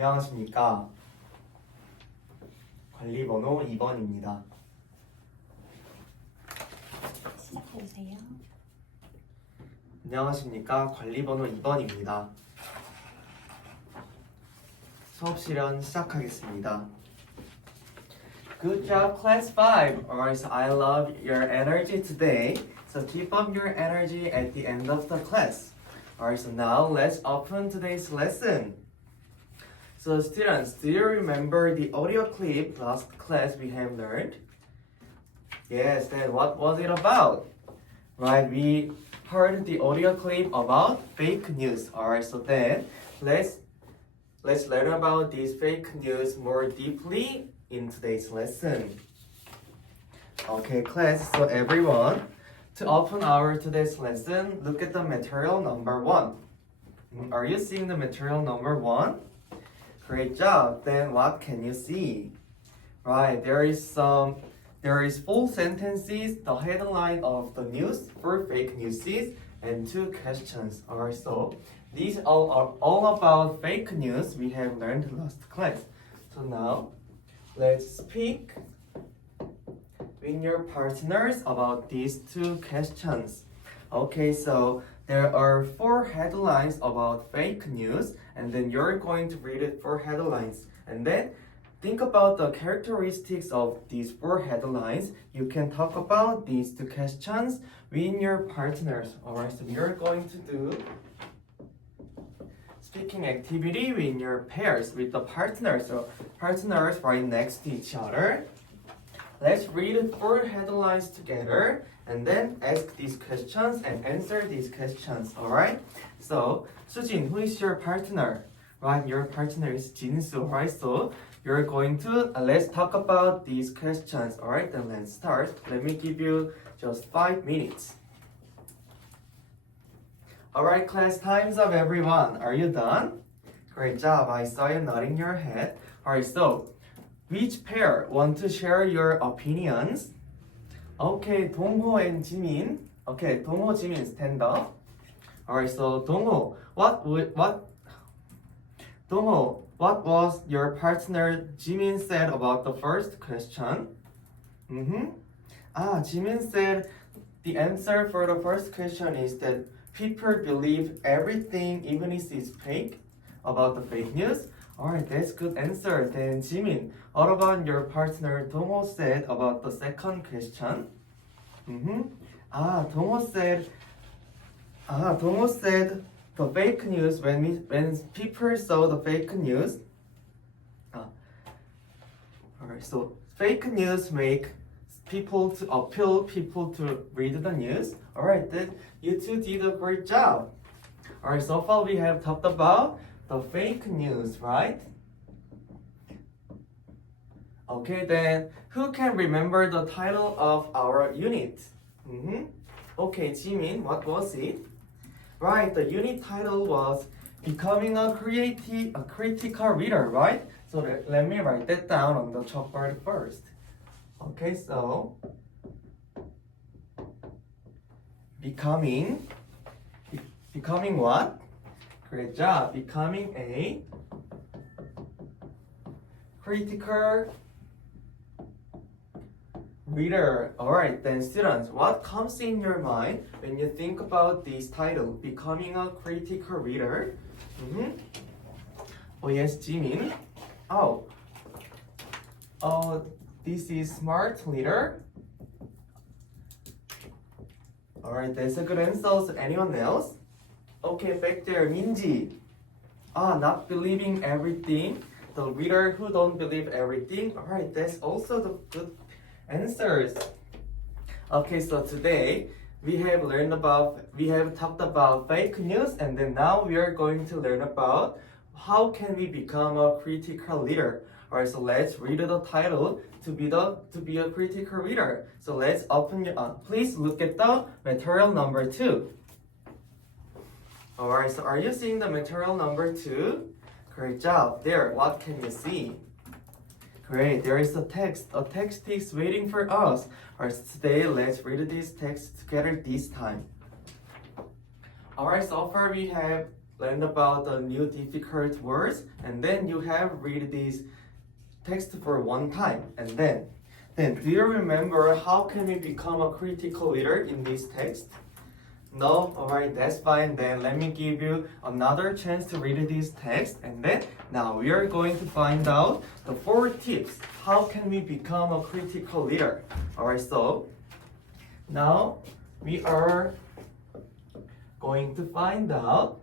안녕하십니까. 관리번호 2번입니다. 시작해주세요. 안녕하십니까. 관리번호 2번입니다. 수업실연 시작하겠습니다. Good job, class 5. Alright, so I love your energy today. So keep up your energy at the end of the class. Alright, so now let's open today's lesson. So students, do you remember the audio clip last class we have learned? Yes, then what was it about? Right, we heard the audio clip about fake news. Alright, so then let's learn about these fake news more deeply in today's lesson. Okay, class, so everyone, to open our today's lesson, look at the material number 1. Are you seeing the material number 1? Great job. Then what can you see? Right, there is full sentences, the headline of the news for fake news, and 2 questions. Alright, so these are all about fake news we have learned last class. So now let's speak with your partners about these 2 questions. Okay, so there are 4 headlines about fake news, and then you're going to read it 4 headlines, and then think about the characteristics of these 4 headlines. You can talk about these 2 questions with your partners. Alright, so you're going to do speaking activity with your pairs, with the partners. So partners right next to each other. Let's read 4 headlines together and then ask these questions and answer these questions. Alright? So Sujin, who is your partner? Right, your partner is Jinsu. Alright, so you're going to let's talk about these questions. Alright, then let's start. Let me give you just 5 minutes. Alright, class, time's up, everyone. Are you done? Great job. I saw you nodding your head. Alright, so which pair want to share your opinions? Okay, Dongho and Jimin. Okay, Dongho, Jimin, stand up. Alright, so Dongho, what was your partner Jimin said about the first question? Jimin said the answer for the first question is that people believe everything even if it's fake about the fake news. Alright, that's good answer. Then Jimin, what about your partner Dongho said about the second question? Dongho said the fake news when people saw the fake news. Alright, so fake news make people to appeal people to read the news. Alright, then you two did a great job. Alright, so far we have talked about the fake news, right? Okay, then who can remember the title of our unit? Okay, Jimin, what was it? Right, the unit title was Becoming a Critical Reader, right? So let me write that down on the chalkboard first. Okay, so becoming what? Great job. Becoming a critical reader. Alright, then students, what comes in your mind when you think about this title, Becoming a Critical Reader? Oh yes, Jimin. This is smart leader. Alright, that's a good answer. So anyone else? Okay, back there, Minji. Not believing everything. The reader who don't believe everything. Alright, that's also the good answers. Okay, so today we have talked about fake news, and then now we are going to learn about how can we become a critical reader. Alright, so let's read the title to be a critical reader. So let's open please look at the material number 2. Alright, so are you seeing the material number 2? Great job. There, what can you see? Great, there is a text. A text is waiting for us. Alright, so today let's read this text together this time. Alright, so far we have learn about the new difficult words, and then you have read this text for one time, and then do you remember how can we become a critical reader in this text? No? Alright, that's fine. Then let me give you another chance to read this text, and then now we are going to find out the 4 tips. How can we become a critical reader? Alright, so now we are going to find out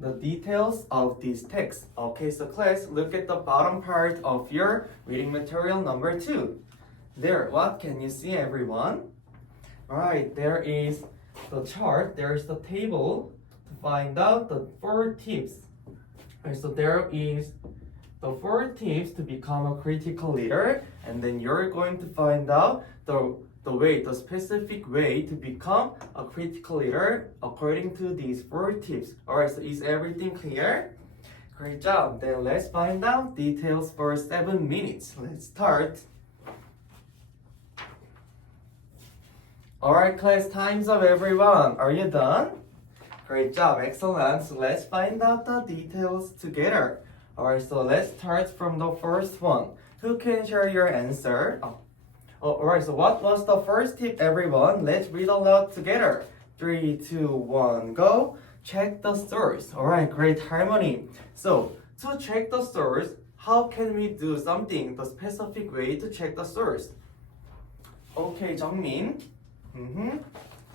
the details of this text. Okay, so class, look at the bottom part of your reading material number 2. There, what can you see, everyone? Alright, there is the chart, there is the table to find out the 4 tips. Alright, so there is the 4 tips to become a critical reader, and then you're going to find out the specific way to become a critical reader according to these 4 tips. Alright, so is everything clear? Great job. Then let's find out details for 7 minutes. Let's start. Alright class, time's up everyone. Are you done? Great job, excellent. So let's find out the details together. Alright, so let's start from the first one. Who can share your answer? Alright, so what was the first tip, everyone? Let's read aloud together. 3, 2, 1, go. Check the source. Alright, great harmony. So, to check the source, how can we do something the specific way to check the source? Okay, 정민.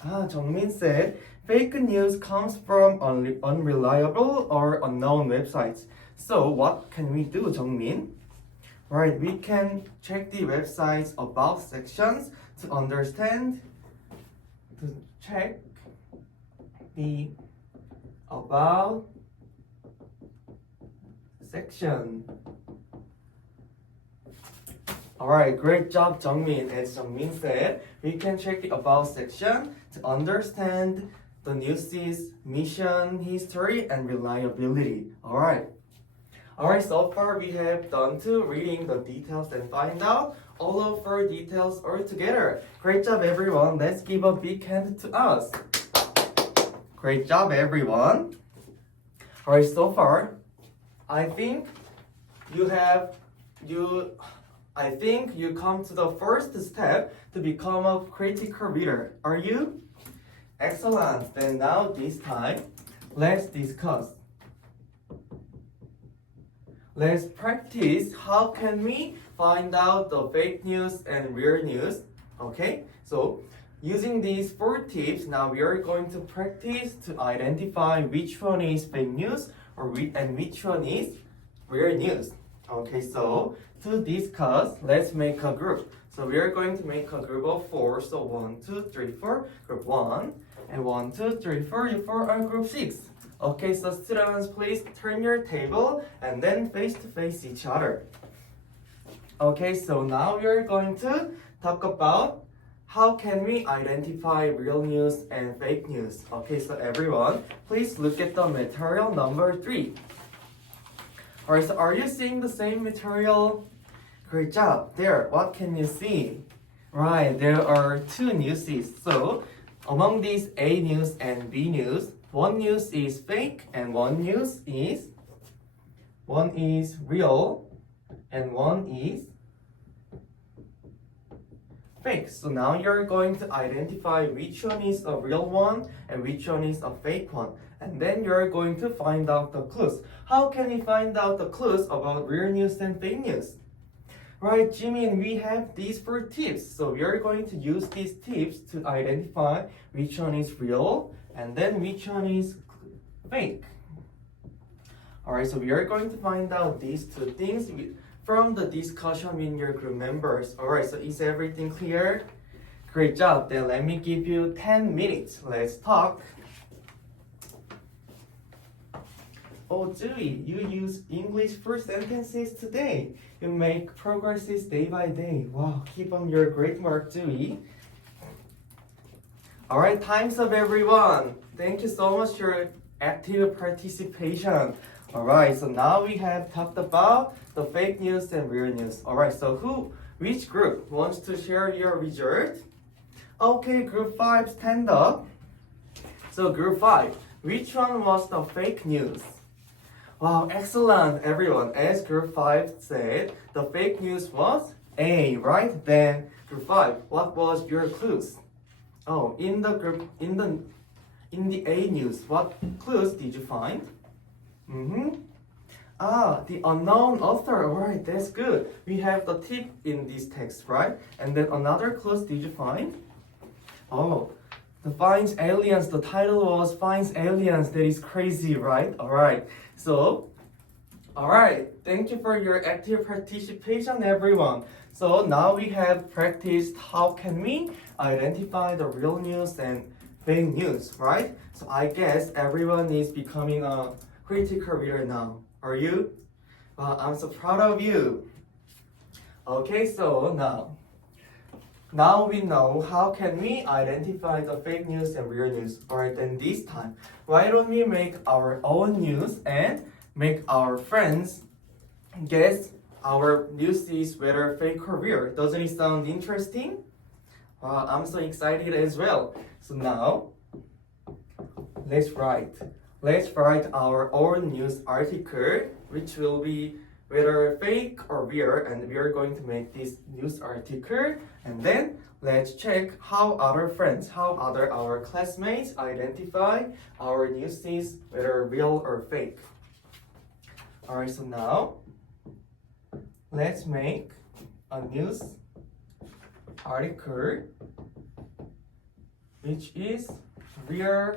정민 said, fake news comes from unreliable or unknown websites. So, what can we do, 정민? Right, we can check the website's about sections to check the about section. Alright, great job, Jungmin. As Jungmin said, we can check the about section to understand the news's mission, history, and reliability. Alright, so far we have done 2 reading the details and find out all of our details all together. Great job, everyone. Let's give a big hand to us. Great job, everyone. Alright, so far, I think you come to the first step to become a critical reader. Are you? Excellent. Then now this time, let's discuss. Let's practice how can we find out the fake news and real news. Okay, so using these 4 tips, now we are going to practice to identify which one is fake news and which one is real news. Okay, so to discuss, let's make a group. So we are going to make a group of 4. So 1, 2, 3, 4, group 1, and 1, 2, 3, 4, you 4 are group 6. Okay, so students, please turn your table and then face to face each other. Okay, so now we are going to talk about how can we identify real news and fake news. Okay, so everyone, please look at the material number 3. Alright, so are you seeing the same material? Great job. There, what can you see? Right, there are 2 newses. So among these A news and B news, one news is fake and one is real and one is fake. So now you're going to identify which one is a real one and which one is a fake one. And then you're going to find out the clues. How can we find out the clues about real news and fake news? Right, Jimin, we have these 4 tips. So we are going to use these tips to identify which one is real and then which one is fake. Alright, so we are going to find out these 2 things from the discussion with your group members. Alright, so is everything clear? Great job. Then let me give you 10 minutes. Let's talk. Oh, Julie, you use English for sentences today. You make progresses day by day. Wow, keep on your great work, Julie. Alright, time's up, everyone. Thank you so much for your active participation. Alright, so now we have talked about the fake news and real news. Alright, so which group wants to share your result? Okay, group 5, stand up. So group 5, Which one was the fake news? Wow, excellent, everyone. As group 5 said, the fake news was A, right? Then group 5, what was your clues? Oh, in the A news, what clues did you find? The unknown author. Alright, that's good. We have the tip in this text, right? And then another clues did you find? Oh, the finds aliens. The title was finds aliens. That is crazy, right? Alright. So, alright. Thank you for your active participation, everyone. So now we have practiced how can we identify the real news and fake news, right? So I guess everyone is becoming a critical reader now. Are you? I'm so proud of you. Okay, so now we know how can we identify the fake news and real news. Alright, then this time, why don't we make our own news and make our friends guess our news is whether fake or real. Doesn't it sound interesting? Wow, I'm so excited as well. So now, let's write our own news article, which will be whether fake or real, and we are going to make this news article, and then let's check how other friends, our classmates identify our news is whether real or fake. Alright, so now let's make a news article which is real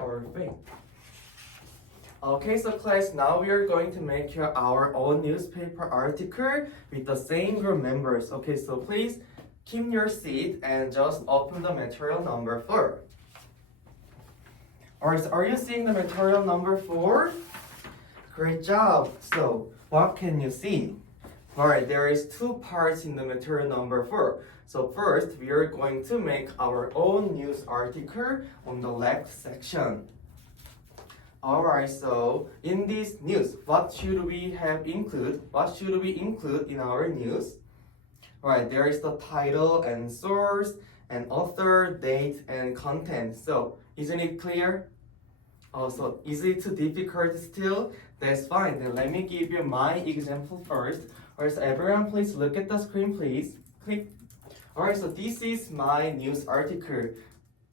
or fake. Okay, so class, now we are going to make our own newspaper article with the same group members. Okay, so please keep your seat and just open the material number 4. Alright, so are you seeing the material number 4? Great job. So what can you see? Alright, there is 2 parts in the material number 4. So first, we are going to make our own news article on the left section. Alright, so in this news, what should we include in our news? Alright, there is the title and source and author, date, and content. So isn't it clear? Oh, so is it too difficult still? That's fine. Then let me give you my example first. Alright, so everyone please look at the screen, please. Click. Alright, so this is my news article.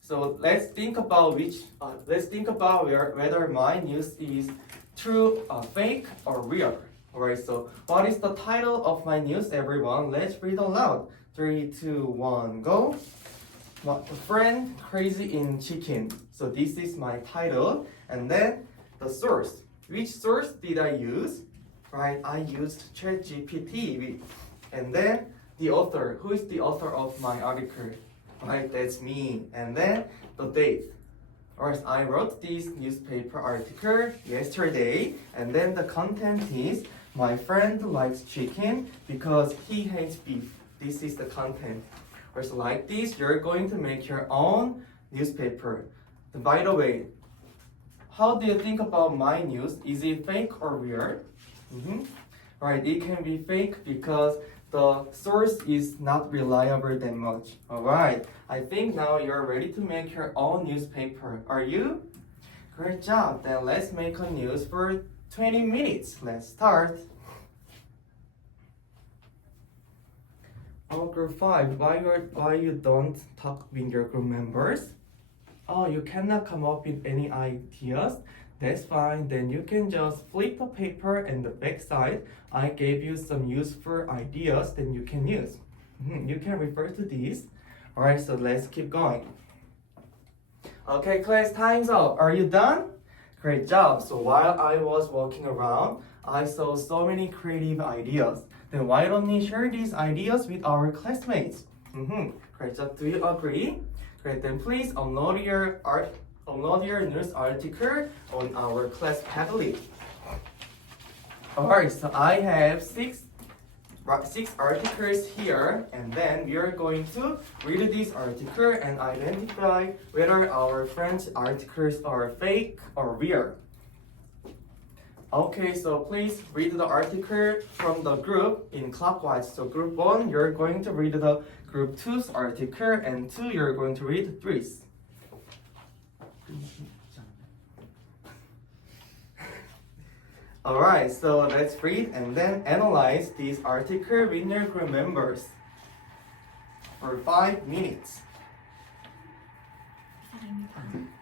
So let's think about whether my news is true, fake, or real. Alright, so what is the title of my news, everyone? Let's read aloud. 3, 2, 1, go. A friend crazy in chicken. So this is my title. And then the source. Which source did I use? Right, I used ChatGPT. And then the author. Who is the author of my article? Right, that's me. And then the date. Alright, I wrote this newspaper article yesterday. And then the content is my friend likes chicken because he hates beef. This is the content. Alright, so like this, you're going to make your own newspaper. And by the way, how do you think about my news? Is it fake or real? Alright, it can be fake because the source is not reliable that much. Alright, I think now you're ready to make your own newspaper. Are you? Great job. Then let's make a news for 20 minutes. Let's start. Oh, group 5, why you don't talk with your group members? Oh, you cannot come up with any ideas? That's fine. Then you can just flip the paper and the back side. I gave you some useful ideas that you can use. You can refer to these. Alright, so let's keep going. Okay, class, time's up. Are you done? Great job. So while I was walking around, I saw so many creative ideas. Then why don't we share these ideas with our classmates? Great job. Do you agree? Great. Then please upload your news article on our class Padlet. Alright, so I have six articles here, and then we are going to read this article and identify whether our friends' articles are fake or real. Okay, so please read the article from the group in clockwise. So group 1, you're going to read the group 2's article, and 2, you're going to read 3's. Alright, so let's read and then analyze this article with your group members for 5 minutes. 사랑입니다.